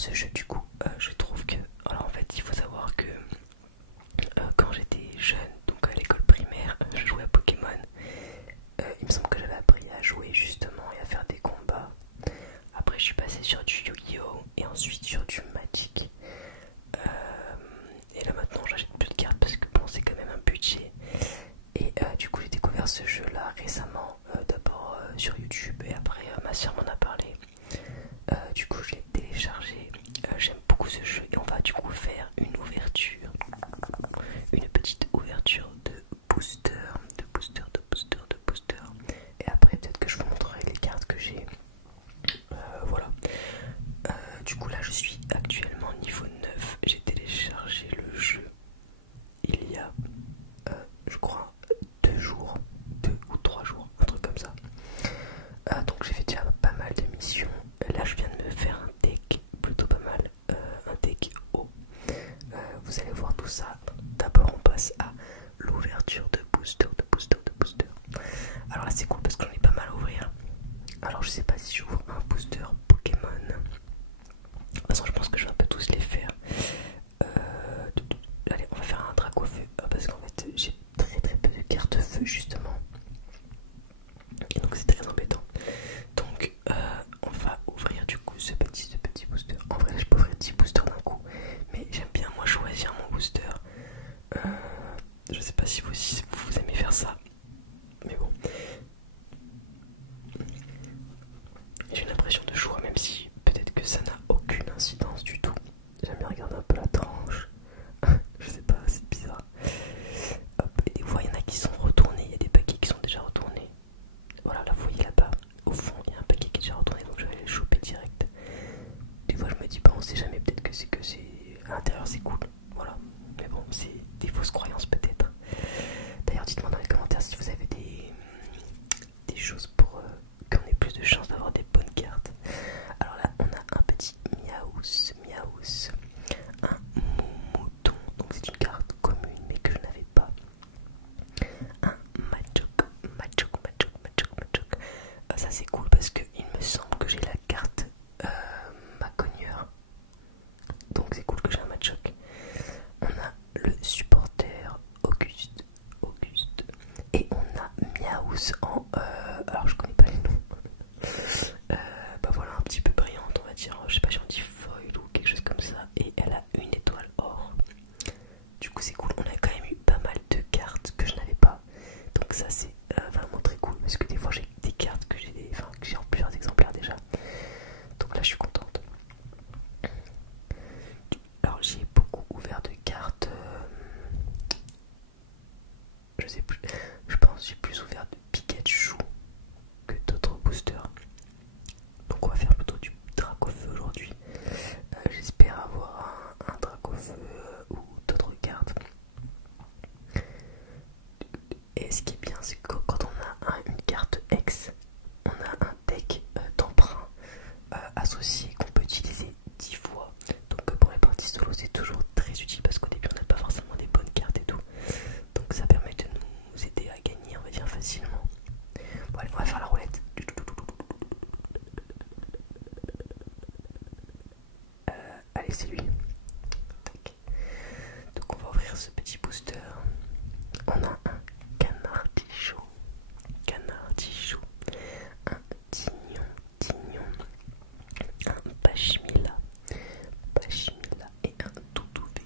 ce jeu du coup. Je trouve que... Alors en fait il faut savoir que quand j'étais jeune, donc à l'école primaire, je jouais à Pokémon. Il me semble que j'avais appris à jouer justement et à faire des combats. Après je suis passé sur du Yu-Gi-Oh! Et ensuite sur du Magic. Et là maintenant j'achète plus de cartes parce que bon c'est quand même un budget. Et du coup j'ai découvert ce jeu là récemment, d'abord sur YouTube et après ma soeur m'en a parlé. Du coup je l'ai téléchargé, j'aime beaucoup ce jeu et on va du coup faire une petite ouverture de booster, et après peut-être que je vous montrerai les cartes que j'ai. Voilà. Du coup là je suis actuellement niveau 9, j'ai téléchargé le jeu il y a je crois 2 jours, 2 ou 3 jours, un truc comme ça. Donc j'ai fait déjà pas mal de missions. Là je viens de me faire un deck plutôt pas mal, un deck haut. Vous allez voir tout ça. D'abord on passe à l'ouverture de booster, Alors là c'est cool parce que j'en ai pas mal à ouvrir. Alors je sais pas si j'ouvre un booster Pokémon. De toute façon je pense que je vais un peu tous les faire. Allez on va faire un Dracofeu parce qu'en fait j'ai très peu de cartes feu justement. Et donc c'est très embêtant. Donc on va ouvrir du coup ce petit booster. En vrai je peux ouvrir 10 boosters d'un coup, mais j'aime bien moi choisir mon booster. Je sais pas si vous aimez faire ça, mais bon. J'ai l'impression de jouer même si peut-être que ça n'a aucune incidence du tout. J'aime bien regarder un peu la tranche. Je sais pas, c'est bizarre. Hop, et des fois il y en a qui sont retournés, il y a des paquets qui sont déjà retournés. Voilà, là vous voyez là-bas, au fond il y a un paquet qui est déjà retourné, donc je vais aller le choper direct. Des fois je me dis pas, on sait jamais, peut-être que c'est à l'intérieur c'est cool, voilà. Mais bon, c'est des fausses croyances peut-être. D'ailleurs dites-moi dans les commentaires si vous avez des choses pour qu'on ait plus de chances d'avoir des bonnes cartes. Alors là on a un petit Miaous, un mouton, donc c'est une carte commune mais que je n'avais pas. Un Machoke. Ça c'est cool parce que il me semble que j'ai la carte Macogneur. Donc c'est cool que j'ai un Machoke. On a le supporter Auguste. Et on a Miaous en... alors je connais pas les noms. Bah voilà, un petit peu brillante on va dire. Je sais pas si on dit foil ou quelque chose comme ça. Et elle a une étoile or. Du coup c'est cool, on a quand même eu pas mal de cartes que je n'avais pas. Donc ça c'est vraiment très cool. Parce que des fois j'ai des cartes que j'ai en plusieurs exemplaires déjà. Donc là je suis contente. Alors j'ai beaucoup ouvert de cartes. Je sais plus. Je pense que j'ai plus ouvert de Pikachu que d'autres boosters. Donc on va faire plutôt du Dracofeu aujourd'hui. J'espère avoir un Dracofeu ou d'autres cartes. Et ce qui est bien, c'est que quand on a une carte X, on a un deck d'emprunt associé qu'on peut utiliser 10 fois. Donc pour les parties solo, c'est toujours très utile parce qu'au début, on n'a pas forcément des bonnes cartes et tout. Donc ça permet de nous aider à gagner, on va dire, facilement. Bon, allez, on va faire la roulette. Allez, c'est lui. Tac. Donc on va ouvrir ce petit booster. On a un Canardichaud, un Tignon, un Pachmila et un Toutouvé.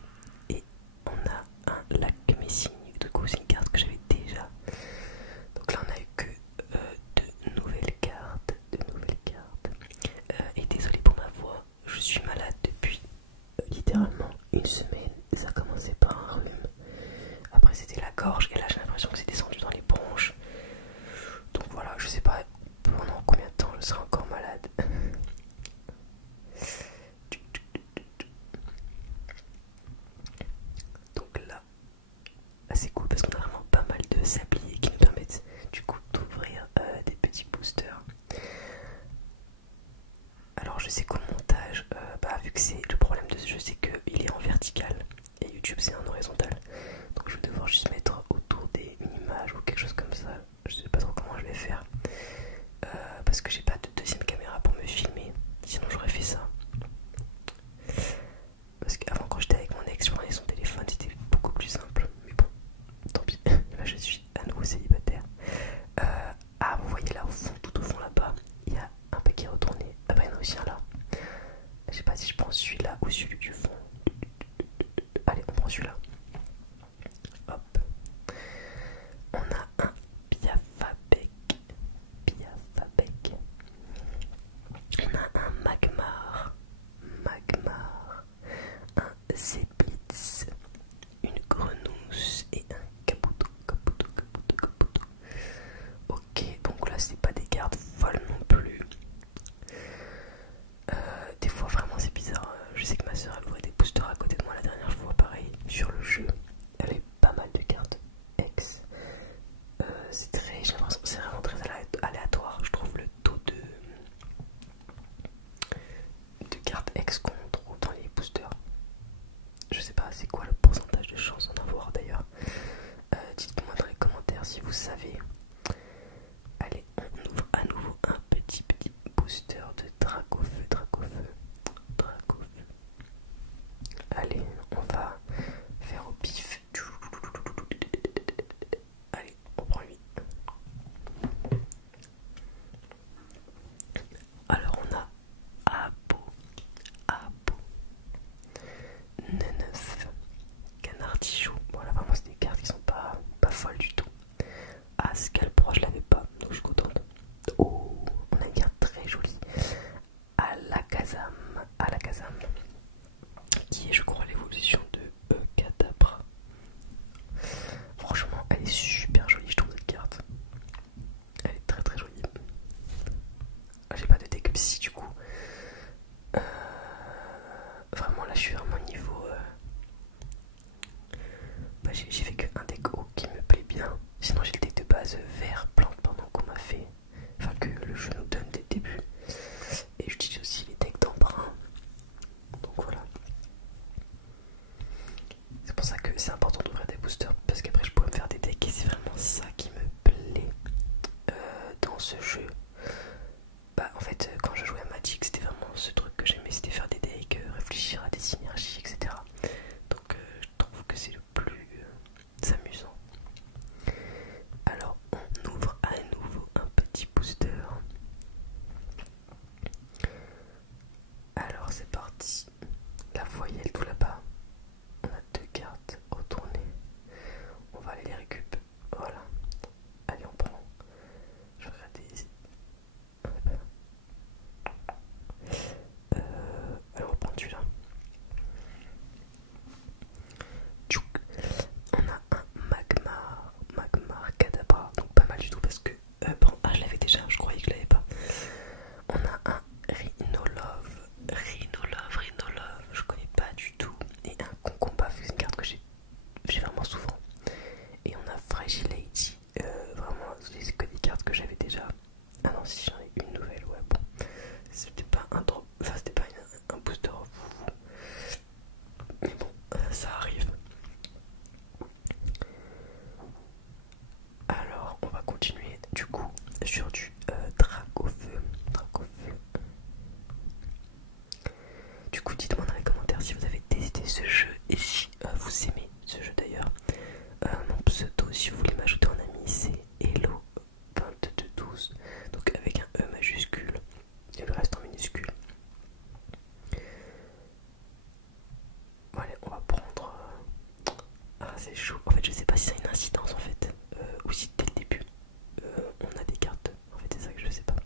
Et on a un Lac-Messine. Du coup c'est une carte que j'avais déjà. Donc là on a eu que deux nouvelles cartes. Et désolé pour ma voix, je suis malade depuis littéralement une semaine. Ça a commencé par un rhume. Après c'était la gorge et là j'ai l'impression que c'est descendu dans les bronches. Donc voilà, je sais pas pendant combien de temps je serai encore malade. Donc là c'est cool parce qu'on a vraiment pas mal de sabliers qui nous permettent du coup d'ouvrir des petits boosters. Alors je sais qu'au montage, vu que c'est le problème de ce jeu, c'est qu'il est en vertical et YouTube c'est en horizontal. Donc je vais devoir juste mettre autour une image ou quelque chose comme ça. Je sais pas trop comment je vais faire. Parce que j'ai pas de deuxième caméra pour me filmer. Sinon j'aurais fait ça. ex qu'on trouve dans les boosters. Je sais pas c'est quoi le pourcentage de chance d'en avoir d'ailleurs. Dites-moi dans les commentaires si vous savez. Allez, on ouvre à nouveau un petit booster de Dracofeu. Allez, on va faire au pif. Allez, on prend lui. Alors on a Abo, Neneuf, Canardichaud. Bon là vraiment c'est des cartes qui sont pas folles du tout. Scalpro je l'avais pas, donc je suis contente. Oh, on a une carte très jolie. Alakazam, qui est je crois l'évolution de Kadabra. Franchement elle est super jolie je trouve cette carte. Elle est très très jolie. J'ai pas de deck psy du coup. Vraiment là je suis vraiment au niveau j'ai fait que un deck haut qui me plaît bien. Sinon j'ai le deck de base vert plante pendant qu'on m'a fait. Enfin que le jeu nous donne dès le début. Et j'utilise aussi les decks d'emprunt. Donc voilà. C'est pour ça que c'est important d'ouvrir des boosters. Parce qu'après je pourrais me faire des decks et c'est vraiment ça qui me plaît dans ce jeu. Bah en fait quand je jouais à Magic c'était vraiment ce truc que j'aimais, c'était faire des decks, réfléchir à des synergies, etc. Donc je trouve que c'est le plus amusant. Alors on ouvre à nouveau un petit booster. Alors c'est parti. La voyelle tout là-bas. On a deux cartes retournées. On va aller les récupérer. Voilà. Allez on prend. Je vais regarder ici. Alors on va prendre celui-là. On a un Magmar Kadabra, donc pas mal du tout parce que je l'avais déjà, je croyais que je l'avais pas. On a un Rhinolove, je connais pas du tout, et un Concomba, c'est une carte que j'ai vraiment souvent. Et on a Fragility, vraiment c'est que des cartes que j'avais déjà. Ah non si j'en ai une nouvelle, ouais bon, c'était pas un drop, enfin c'était pas un booster fou, mais bon ça arrive. Alors on va continuer du coup sur du Dracofeu. Du coup dites-moi dans les commentaires si vous avez testé ce jeu et si vous aimez ce jeu d'ailleurs. Mon pseudo si vous voulez m'ajouter en ami c'est Hello2212, donc avec un E majuscule et le reste en minuscule. Voilà, on va prendre... Ah c'est chaud, en fait je sais pas si ça a une incidence en fait, ou si dès le début on a des cartes, en fait c'est ça que je sais pas.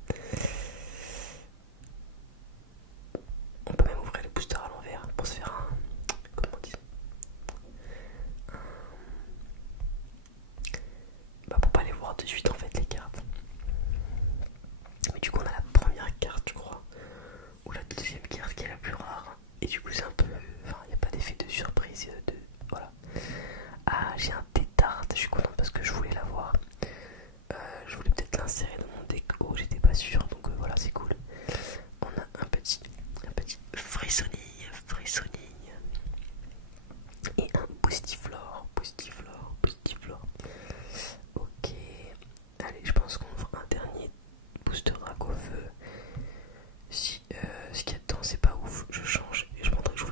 On peut même ouvrir les boosters à l'envers pour se faire un... comment on dit, bah pour pas les voir de suite en fait les cartes. Mais du coup on a la première carte je crois, ou la deuxième carte qui est la plus rare. Et du coup c'est un peu... Enfin il n'y a pas d'effet de surprise, voilà. Ah j'ai un Tétard, je suis contente parce que je voulais l'avoir. Je voulais peut-être l'insérer dans mon deck. Oh j'étais pas sûre donc voilà c'est cool. On a un petit frissonning et un boostiflore. Ok, allez je pense qu'on ouvre un dernier booster Dracofeu. Si ce qu'il y a dedans c'est pas ouf, je change et je montrerai, je vous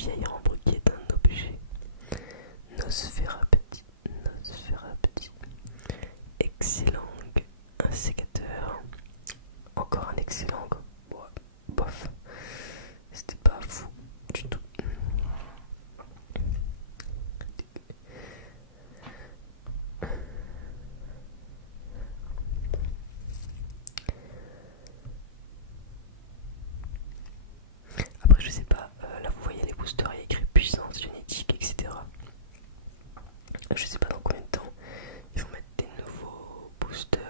vieil arbre qui est un objet. Nosferapti, Nosferapti. Excellent un sécateur. Encore un excellent. Ouais, bof. C'était pas fou du tout. Après, je sais pas, là vous voyez les boosters, il y a écrit puissance génétique, etc. Je sais pas dans combien de temps ils vont mettre des nouveaux boosters.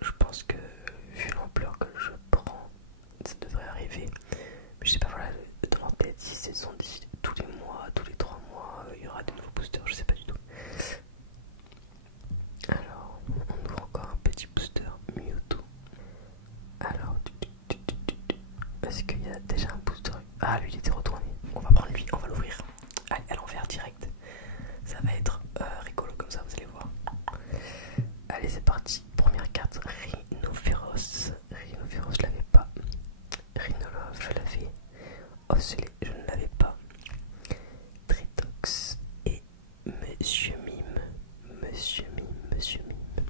Je pense que vu l'ampleur que je prends, ça devrait arriver. Mais je sais pas, voilà, dans leur tête, si ce sont tous les mois, tous les 3 mois, il y aura de nouveaux boosters, je sais pas du tout. Alors, on ouvre encore un petit booster Mewtwo. Alors, est-ce qu'il y a déjà un booster? Ah, lui il était retourné. On va prendre lui, on va l'ouvrir. Allez, à l'envers direct. Ça va être rigolo comme ça, vous allez voir. Allez, c'est parti. Première carte, Rhinophéros. Rhinophéros, je l'avais pas. Rhinolove, je l'avais. Ocellé, je ne l'avais pas. Tritox et Monsieur Mime. Monsieur Mime, Monsieur Mime.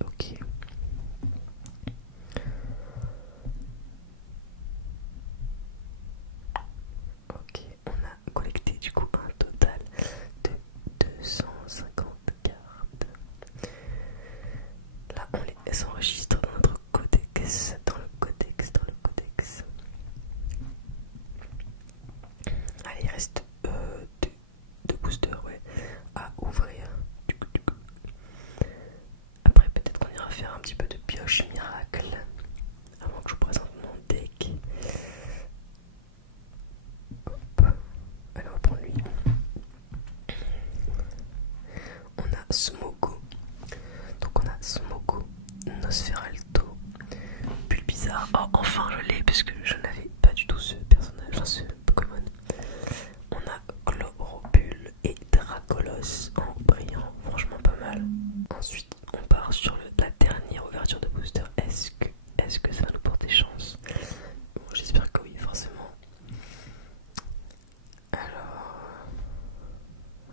Ok. Ok, on a collecté du coup un total de 250 cartes. Là, on les enregistre dans notre codex, dans le codex. Allez, il reste deux boosters, ouais, à ouvrir. Après, peut-être qu'on ira faire un petit peu de pioche miracle avant que je vous présente mon deck. Hop. Allez, on va prendre lui. On a Smogo. Donc on a Smogo, Nosferalto, Bulbizarre. Oh, enfin je l'ai parce que je n'avais pas du tout ce personnage, enfin ce Pokémon. On a Chlorobule et Dracolos en brillant, franchement pas mal. Ensuite on part sur la dernière ouverture de booster. Est-ce que ça va nous porter chance? Bon, j'espère que oui, forcément. Alors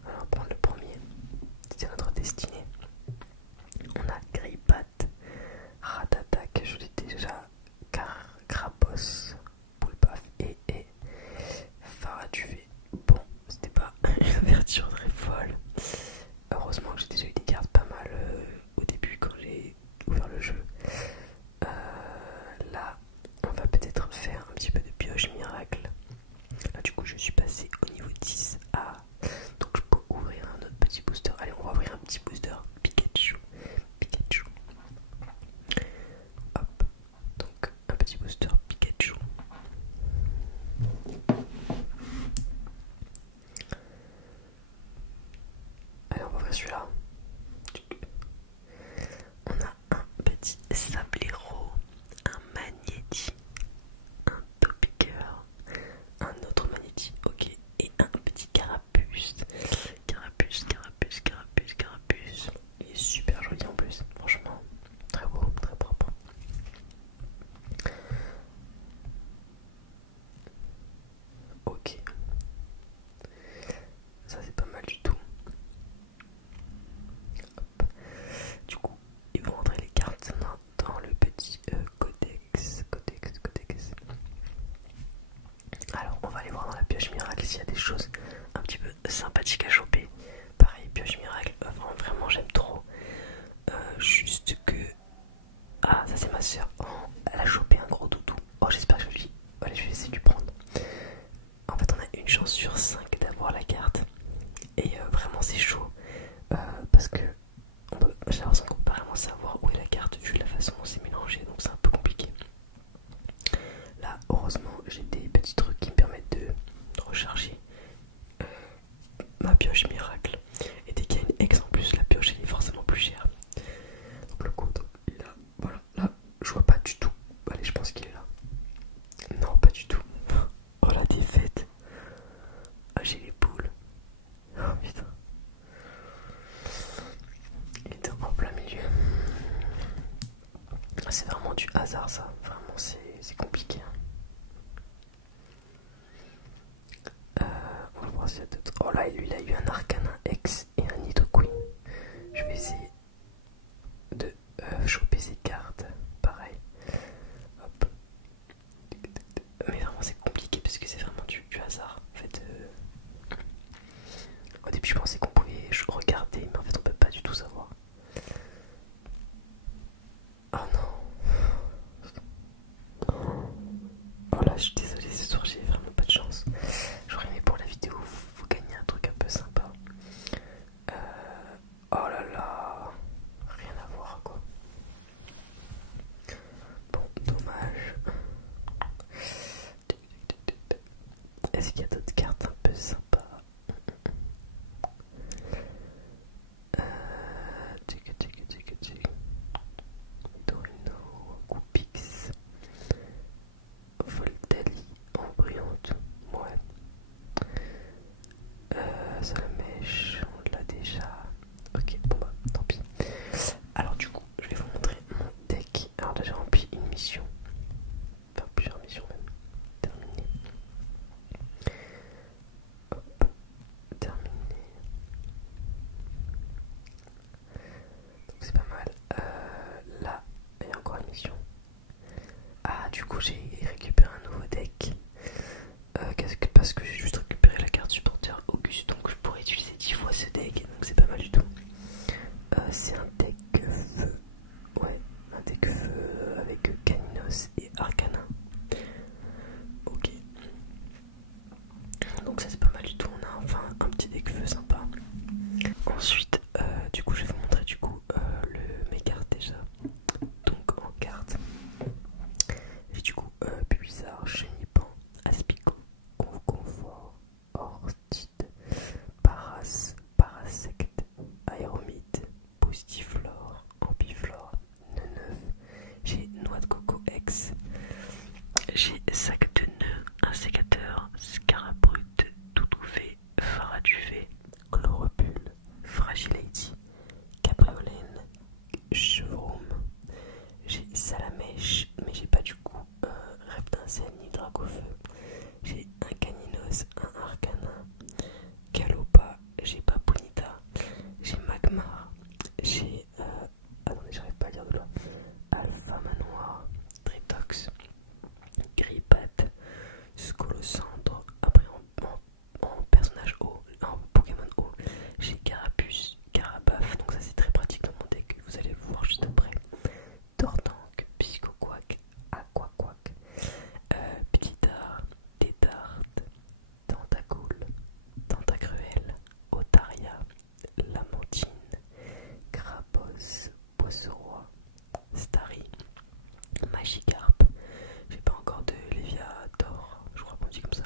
on va prendre le premier. C'est notre destinée. On a Greypat, Ratata que je l'ai déjà, Crapos, Poulpaf et Faraduvé. Bon, c'était pas une ouverture très folle. Heureusement que j'ai déjà eu des cartes pas mal au début quand j'ai ouvert le jeu. Là, on va peut-être faire un petit peu de pioche miracle. Là, du coup, je suis passé au niveau 10 A. Donc, je peux ouvrir un autre petit booster. Allez, on va ouvrir un petit booster Pikachu. Hop, donc un petit booster Pikachu. Allez, on va ouvrir celui-là. On a un petit Sablero, un Magnéti, un Topiqueur, un autre Magnéti, ok, et un petit Carapuce. Carapuce. Il est super joli en plus, franchement, très beau, très propre. Ok, ça c'est pas mal du tout. Hop. Du coup, ils vont rentrer les cartes dans le petit codex. Alors, on va aller voir dans la pioche miracle s'il y a des choses un petit peu sympathiques à choper. Pareil, pioche miracle, vraiment j'aime trop. Juste que... Ah, ça c'est ma soeur. Oh, elle a chopé un gros doudou. Oh, j'espère que je vais essayer de lui prendre. En fait, on a une chance sur 5 d'avoir la carte. Et vraiment c'est chaud. Parce que j'ai l'impression qu'on peut pas vraiment savoir où est la carte vu la façon dont c'est mélangé. Donc c'est un peu compliqué. Là, heureusement, j'ai des petits trucs qui me permettent de recharger ma pioche miracle. Et dès qu'il y a une ex en plus, la pioche elle est forcément plus chère. Donc le code, il est là. Voilà, là, je vois pas du tout. Allez, je pense qu'il est là. Non, pas du tout. Oh la défaite. Ah, j'ai les boules. Oh putain. Il était en plein milieu. C'est vraiment du hasard ça. Vraiment, c'est compliqué. je suis désolé, ce soir j'ai vraiment pas de chance. J'aurais aimé pour la vidéo vous gagner un truc un peu sympa. Oh là là, rien à voir quoi. Bon, dommage. Est-ce qu'il y a d'autres cartes un peu sympas? Torino, Goupix, Voltali, Embryon, ouais. Salamèche, on l'a déjà. Ok, bon bah tant pis. Alors du coup, je vais vous montrer mon deck. Alors là j'ai rempli une mission. Enfin plusieurs missions même. Terminé. Hop, terminé. Donc c'est pas mal. Là, il y a encore une mission. Ah du coup j'ai récupéré un nouveau deck. Parce que j'ai juste récupéré la carte supporter Auguste, donc je pourrais utiliser 10 fois ce deck, donc c'est pas mal du tout. C'est un deck feu, ouais, un deck feu avec Caninos et Arcana. Ok, donc ça c'est pas mal du tout, on a enfin un petit deck feu sympa. Ensuite, du coup je vais vous montrer du coup mes cartes déjà. Donc en carte, j'ai du coup Pubizarre, Chenipan, Aspico, Confort, Orstide, Paras, Parasect, Aéromite, Boostiflore, Ampiflore, Neneuf, j'ai Noix de Coco X, j'ai Sac de Nœud, un sécateur, Scarabrute, Toutouvé, Faraduvé, Chloropule, Fragility, Cabriolène, Chevroom, j'ai Salamèche, mais j'ai pas du coup Reptincelle ni Dracofeu. J'ai un Caninos, un Arcana, Calopa, j'ai Papunita, j'ai Magmar, j'ai. Attendez, j'arrive pas à lire de là. Alpha Manoir, Tritox, Gripat, Scolocendre. Après, en personnage haut, en Pokémon haut, j'ai Carapuce, Carabaf. Donc, ça c'est très pratique dans mon deck. Vous allez le voir juste après. Tortank, Psychoquack, Aquaquack, Ptidar, Tétard, Tentacool, Tentacruel, Otaria, Lamentine, Crabos, Poisseroi, Starry, Magikarp. J'ai pas encore de Léviator, je crois qu'on dit comme ça.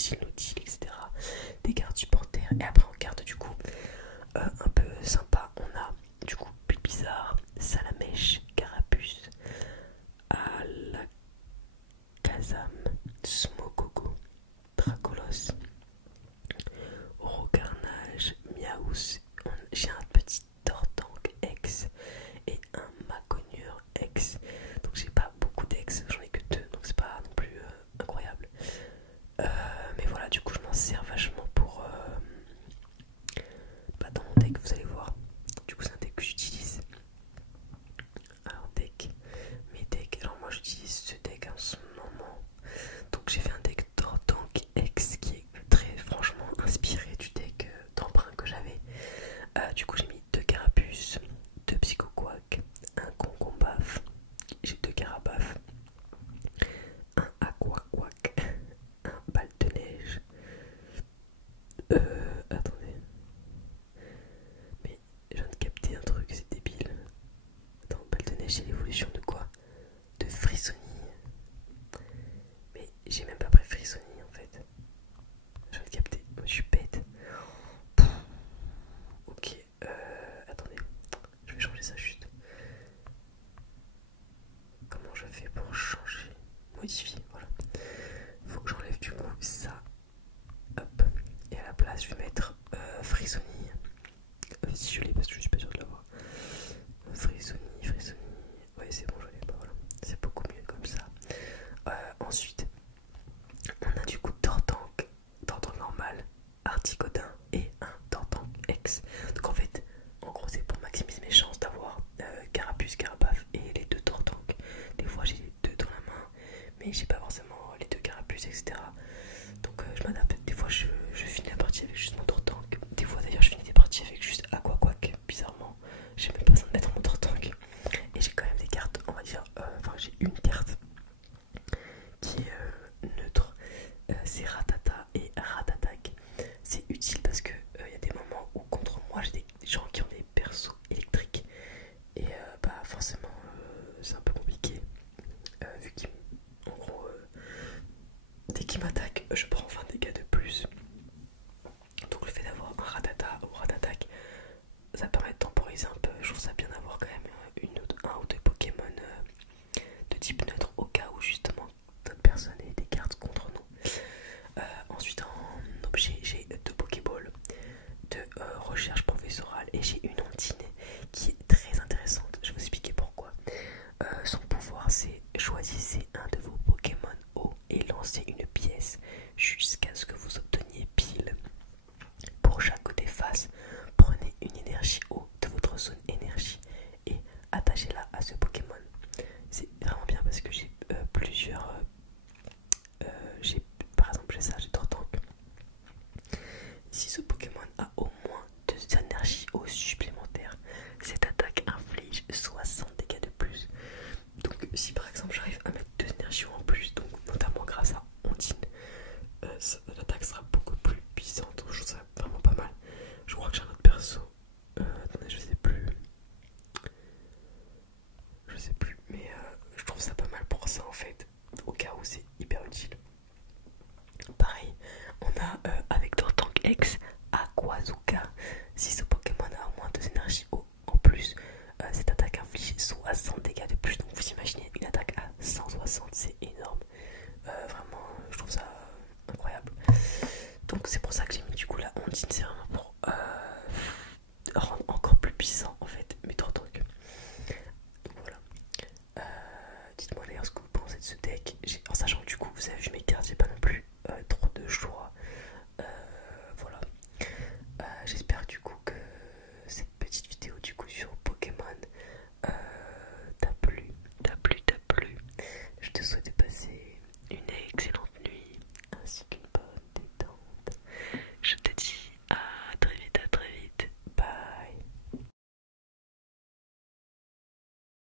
Cécile Nautil, etc. Des cartes supplémentaires. Et après en carte du coup un peu sympa, on a du coup Pulbizarre, Salamèche, Carapuce, Alakazam, Smogogo, Dracolos, Rocarnage, Miaous. J'ai un petit Tortank X et un Macognure X. Donc j'ai pas beaucoup d'X, j'en ai que 2, donc c'est pas non plus incroyable. Mais voilà, du coup je m'en sers vachement pour dans mon deck, vous allez voir. Du coup c'est un deck que j'utilise. Alors mes decks, alors moi j'utilise ce deck en ce moment. Donc j'ai fait un deck Tortank X qui est très franchement inspiré du deck d'emprunt que j'avais. Du coup j'ai mis 2 Carapuces, 2 Psychoquack, un Concombaf, j'ai 2 Carabaf, un Aquaquack, un Balle de Neige. Attendez. Mais je viens de capter un truc, c'est débile. Attends, Balle de Neige c'est l'évolution de quoi? De Frissoni. Mais j'ai même pas pris Frissoni en fait. Je viens de capter, moi je suis bête. Ok, attendez, je vais changer ça juste. Comment je fais pour changer? Modifier, voilà. Faut que j'enlève du coup ça. Hop. Et à la place, je vais mettre Frissoni. Si je l'ai, parce que je suis pas sûr de l'avoir. Frissoni. Ouais, c'est bon, je l'ai pas, voilà. C'est beaucoup mieux comme ça. Ensuite, on a du coup Tortank normal, Articodin et un Tortank X. Donc en fait, en gros, c'est pour maximiser mes chances d'avoir Carapuce, Carabaf et les 2 Tortank. Des fois, j'ai les 2 dans la main, mais j'ai pas forcément les 2 Carapuces, etc. Donc je m'adapte. Des fois, je finis la partie avec juste mon Tortank. Des fois, d'ailleurs, je finis des parties avec juste Aquaquack. Bizarrement, j'ai même pas besoin de mettre mon Tortank. Et j'ai quand même des cartes, on va dire. Enfin, j'ai une carte qui est neutre. C'est Ratata et Ratatak. C'est utile parce que y a des moments où contre moi j'ai des gens qui ont des persos électriques et bah forcément c'est un peu compliqué vu qu'en gros dès qu'ils m'attaquent je prends 20 dégâts de plus. Donc le fait d'avoir un Ratata ou Ratatak ça permet de temporiser un peu. Je trouve ça bien d'avoir quand même un ou deux Pokémon de type neutre au cas où justement d'autres personnes aient des cartes contre nous. Ensuite en objet j'ai 2 Pokéballs de recherche professorale et j'ai une Ontine qui est très intéressante. Je vais vous expliquer pourquoi. Son pouvoir c'est choisissez un de vos Pokémon eau et lancez une pièce jusqu'à ce que vous obteniez pile. Pour chaque côté face, prenez une énergie eau de votre zone énergie et attachez-la à ce Pokémon. C'est vraiment bien parce que j'ai plusieurs... par exemple j'ai ça, j'ai Tortank. Si ce Pokémon a au moins 2 énergies eau supplémentaires, cette attaque inflige 60 dégâts de plus. Donc si par exemple j'arrive à mettre 2 énergies eau en plus, donc notamment grâce à Ontine, l'attaque sera beaucoup plus puissante. Je trouve ça vraiment pas mal. Je crois que j'ai un autre perso. Attendez, je sais plus. Mais je trouve ça pas mal pour ça en fait. Au cas où c'est hyper utile. Pareil, on a avec Tortank X Aquazuka. Si ce Pokémon a au moins 2 énergies eau en plus, cette attaque inflige 60 dégâts de plus. Donc vous imaginez une attaque à 160, c'est énorme. Vraiment, je trouve ça incroyable. Donc c'est pour ça que j'ai mis du coup la Ondine, c'est vraiment pour rendre encore plus puissant en fait mes Tortank. Donc voilà. Dites-moi d'ailleurs ce que vous pensez de ce deck. En sachant que du coup vous avez vu mes cartes, j'ai pas non